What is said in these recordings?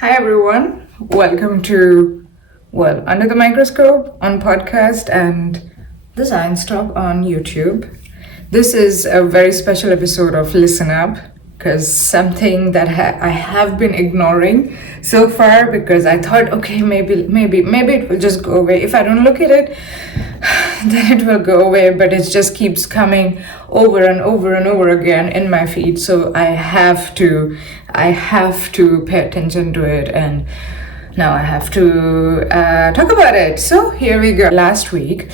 Hi everyone, welcome to, Under the Microscope on podcast and the Science Talk on YouTube. This is a very special episode of Listen Up because something that I have been ignoring so far because I thought, okay, maybe it will just go away. If I don't look at it, then it will go away, but it just keeps coming over and over and over again in my feed. So I have to pay attention to it, and now I have to talk about it. So here we go. Last week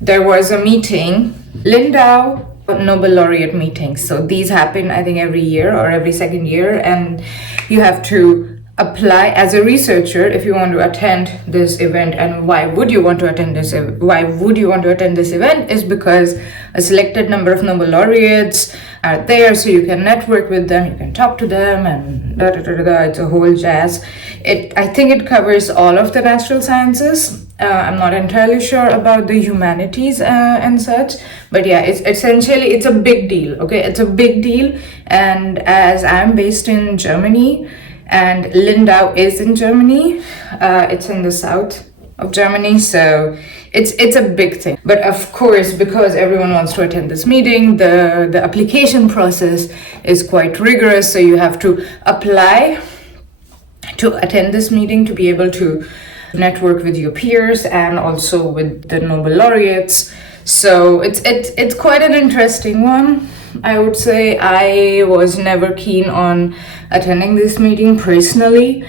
there was a meeting, Lindau Nobel Laureate Meetings. So these happen, I think, every year or every second year, and you have to apply as a researcher if you want to attend this event. And why would you want to attend this event is because a selected number of Nobel laureates are there, so you can network with them, you can talk to them, and it's a whole jazz. I think it covers all of the natural sciences. I'm not entirely sure about the humanities and such, but yeah, it's a big deal. Okay, it's a big deal. And as I'm based in Germany and Lindau is in Germany, it's in the south of Germany, so it's a big thing. But of course, because everyone wants to attend this meeting, the application process is quite rigorous. So you have to apply to attend this meeting to be able to network with your peers and also with the Nobel laureates. So it's quite an interesting one. I would say I was never keen on attending this meeting personally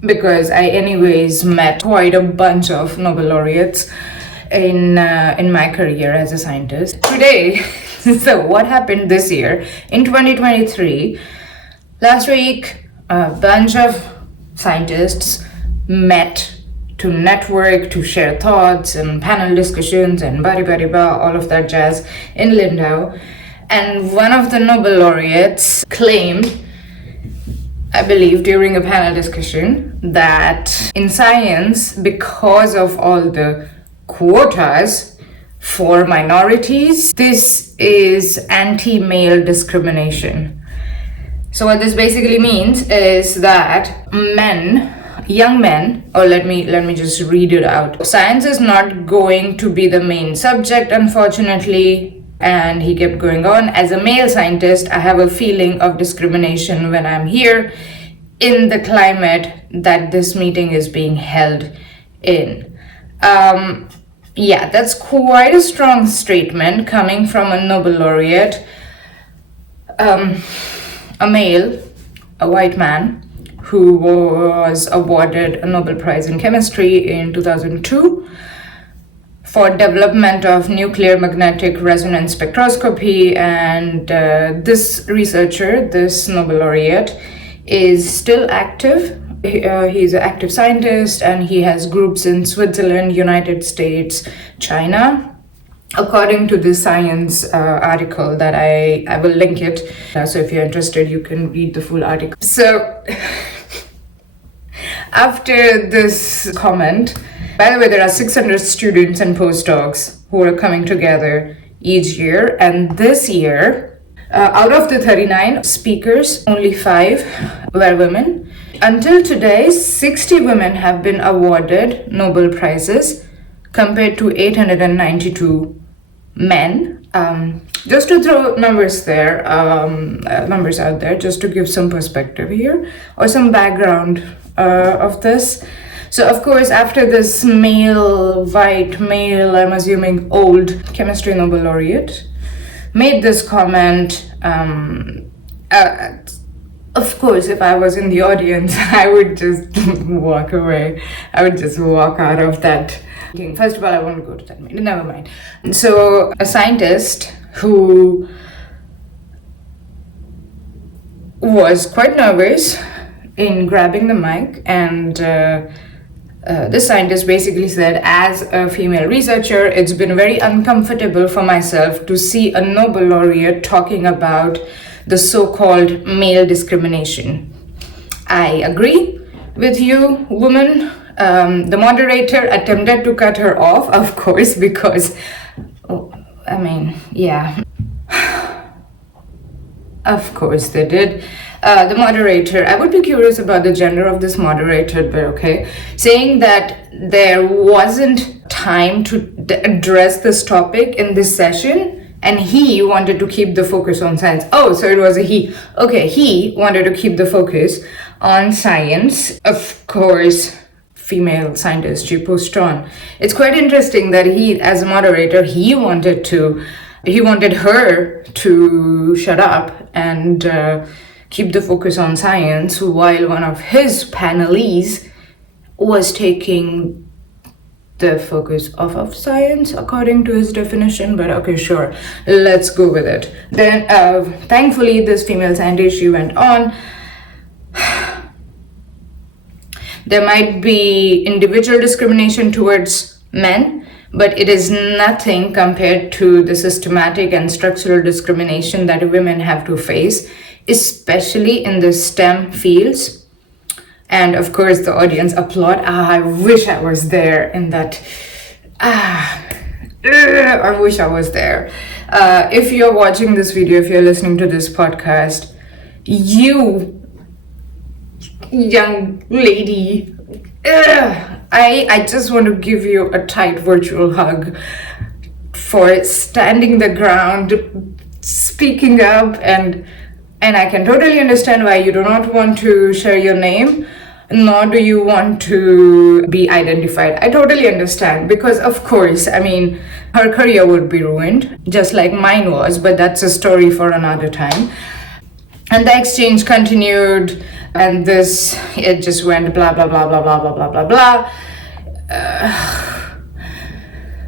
because I anyways met quite a bunch of Nobel laureates in my career as a scientist. Today, so what happened this year in 2023? Last week, a bunch of scientists met to network, to share thoughts and panel discussions and all of that jazz in Lindau. And one of the Nobel laureates claimed, I believe, during a panel discussion, that in science, because of all the quotas for minorities, this is anti-male discrimination. So what this basically means is that young men, or let me just read it out. Science is not going to be the main subject, unfortunately. And he kept going on. As a male scientist, I have a feeling of discrimination when I'm here in the climate that this meeting is being held in. Yeah, that's quite a strong statement coming from a Nobel laureate, a male, a white man, who was awarded a Nobel Prize in Chemistry in 2002 for development of nuclear magnetic resonance spectroscopy. And this researcher, this Nobel laureate, is still active. He's an active scientist, and he has groups in Switzerland, United States, China, according to the Science article that I will link it. So if you're interested, you can read the full article. So after this comment, by the way, there are 600 students and postdocs who are coming together each year. And this year, out of the 39 speakers, only 5 were women. Until today, 60 women have been awarded Nobel Prizes compared to 892 men. Just to throw numbers out there, just to give some perspective here or some background of this. So of course, after this white male, I'm assuming old chemistry Nobel laureate made this comment, of course, if I was in the audience, I would just walk away. I would just walk out of that meeting. First of all, I won't go to that meeting, never mind. So a scientist who was quite nervous in grabbing the mic, and this scientist basically said, as a female researcher, it's been very uncomfortable for myself to see a Nobel laureate talking about the so-called male discrimination. I agree with you, woman. The moderator attempted to cut her off, of course, because, yeah. Of course they did. the moderator, I would be curious about the gender of this moderator, but okay, saying that there wasn't time to address this topic in this session, and he wanted to keep the focus on science. Oh, so it was a he. Okay, he wanted to keep the focus on science. Of course, female scientist, she pushed on. It's quite interesting that he, as a moderator, he wanted her to shut up and keep the focus on science, while one of his panelies was taking the focus off of science according to his definition. But okay, sure, let's go with it. Then thankfully this female scientist, she went on. There might be individual discrimination towards men, but it is nothing compared to the systematic and structural discrimination that women have to face, especially in the STEM fields. And of course, the audience applaud. I wish I was there in that. I wish I was there. If you're watching this video, if you're listening to this podcast, you young lady, I just want to give you a tight virtual hug for standing the ground, speaking up, and I can totally understand why you do not want to share your name, nor do you want to be identified. I totally understand, because of course, I mean, her career would be ruined, just like mine was, but that's a story for another time. And the exchange continued, and it just went blah, blah, blah, blah, blah, blah, blah, blah, blah.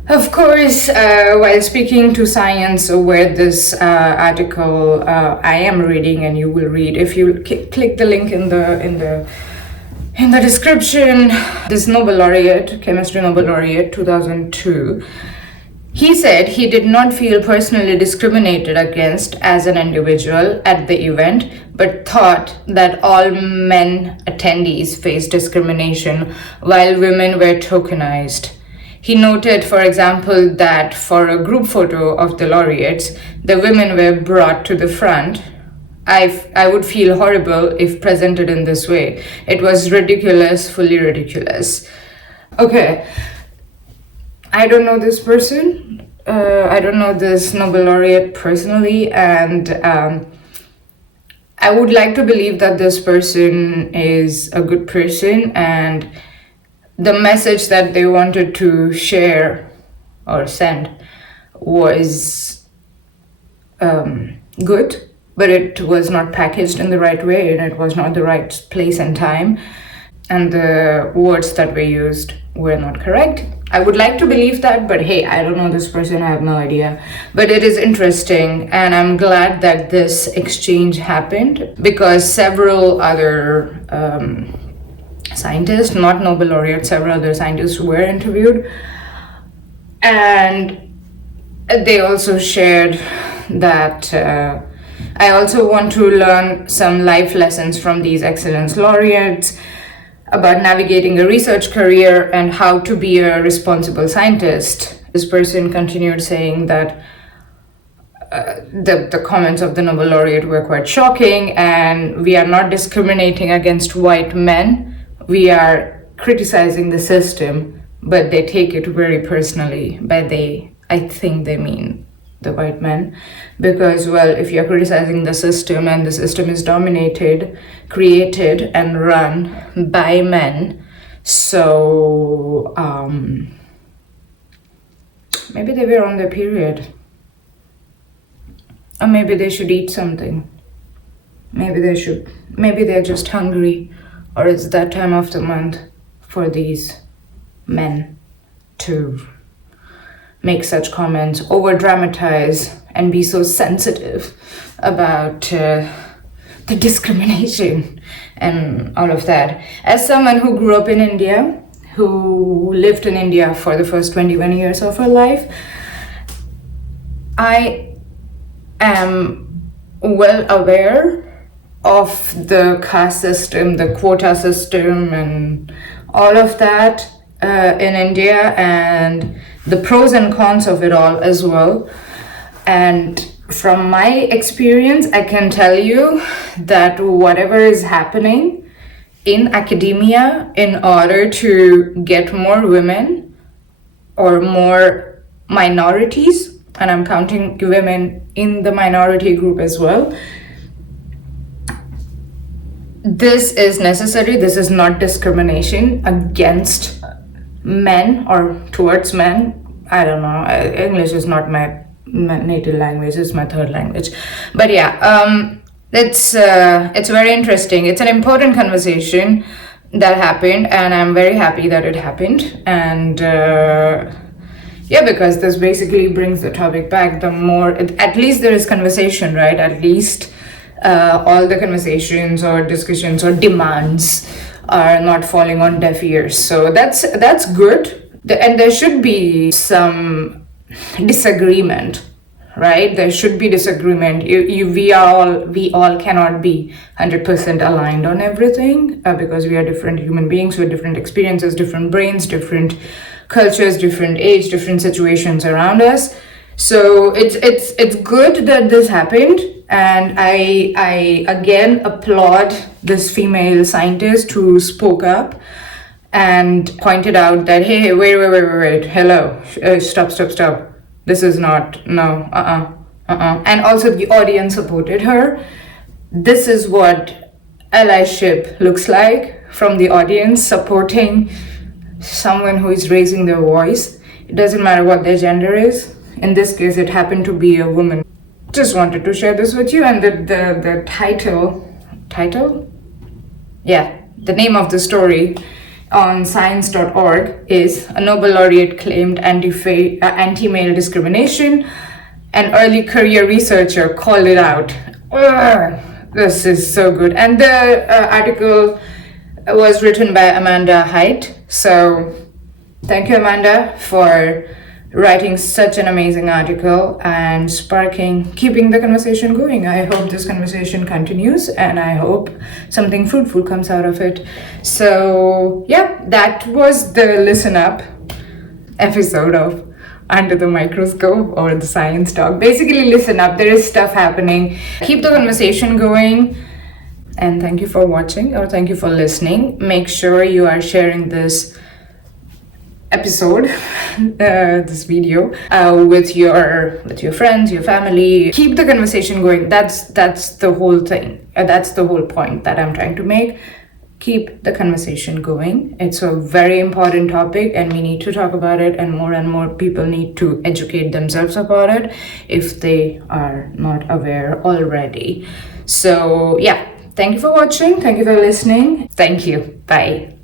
Of course, while speaking to Science, where this article I am reading, and you will read if you click the link in the description, this Nobel laureate, chemistry Nobel laureate 2002, he said he did not feel personally discriminated against as an individual at the event, but thought that all men attendees faced discrimination while women were tokenized. He noted, for example, that for a group photo of the laureates, the women were brought to the front. I would feel horrible if presented in this way. It was ridiculous, fully ridiculous. Okay. I don't know this person. I don't know this Nobel laureate personally, and I would like to believe that this person is a good person, and the message that they wanted to share or send was good, but it was not packaged in the right way, and it was not the right place and time, and the words that were used were not correct. I would like to believe that, but hey, I don't know this person, I have no idea. But it is interesting, and I'm glad that this exchange happened, because several other scientists, not Nobel laureates, several other scientists were interviewed, and they also shared that I also want to learn some life lessons from these excellence laureates about navigating a research career and how to be a responsible scientist. This person continued saying that the comments of the Nobel laureate were quite shocking, and we are not discriminating against white men. We are criticizing the system, but they take it very personally. By they, I think they mean the white men, because, well, if you're criticizing the system and the system is dominated, created, and run by men, so maybe they were on their period, or maybe they should eat something. Maybe they're just hungry, or it's that time of the month for these men to make such comments, over dramatize, and be so sensitive about the discrimination and all of that. As someone who grew up in India, who lived in India for the first 21 years of her life, I am well aware of the caste system, the quota system, and all of that in India, and the pros and cons of it all as well. And From my experience, I can tell you that whatever is happening in academia, in order to get more women or more minorities, and I'm counting women in the minority group as well, this is necessary. This is not discrimination against men or towards men. I don't know. English is not my native language, it's my third language. But yeah, it's very interesting. It's an important conversation that happened, and I'm very happy that it happened. And yeah, because this basically brings the topic back. The more, at least there is conversation, right? At least all the conversations or discussions or demands are not falling on deaf ears. So that's good. And there should be some disagreement, right? There should be disagreement. We all cannot be 100% aligned on everything, because we are different human beings with different experiences, different brains, different cultures, different age, different situations around us. So it's good that this happened, and I again applaud this female scientist who spoke up and pointed out that, hey, wait, hello, stop. This is not, no, And also the audience supported her. This is what allyship looks like, from the audience supporting someone who is raising their voice. It doesn't matter what their gender is. In this case, it happened to be a woman. Just wanted to share this with you. And the title? Yeah, the name of the story on science.org is "A Nobel Laureate Claimed Anti-Male Discrimination. An Early Career Researcher Called It Out." This is so good. And the article was written by Amanda Heidt. So thank you, Amanda, for writing such an amazing article and keeping the conversation going. I hope this conversation continues, and I hope something fruitful comes out of it. So yeah, that was the Listen Up episode of Under the Microscope, or the Science Talk. Basically, listen up. There is stuff happening. Keep the conversation going. And thank you for watching, or thank you for listening. Make sure you are sharing this episode, this video, with your friends, your family. Keep the conversation going. That's the whole thing. That's the whole point that I'm trying to make. Keep the conversation going. It's a very important topic, and we need to talk about it, and more people need to educate themselves about it if they are not aware already. So yeah, thank you for watching. Thank you for listening. Thank you. Bye.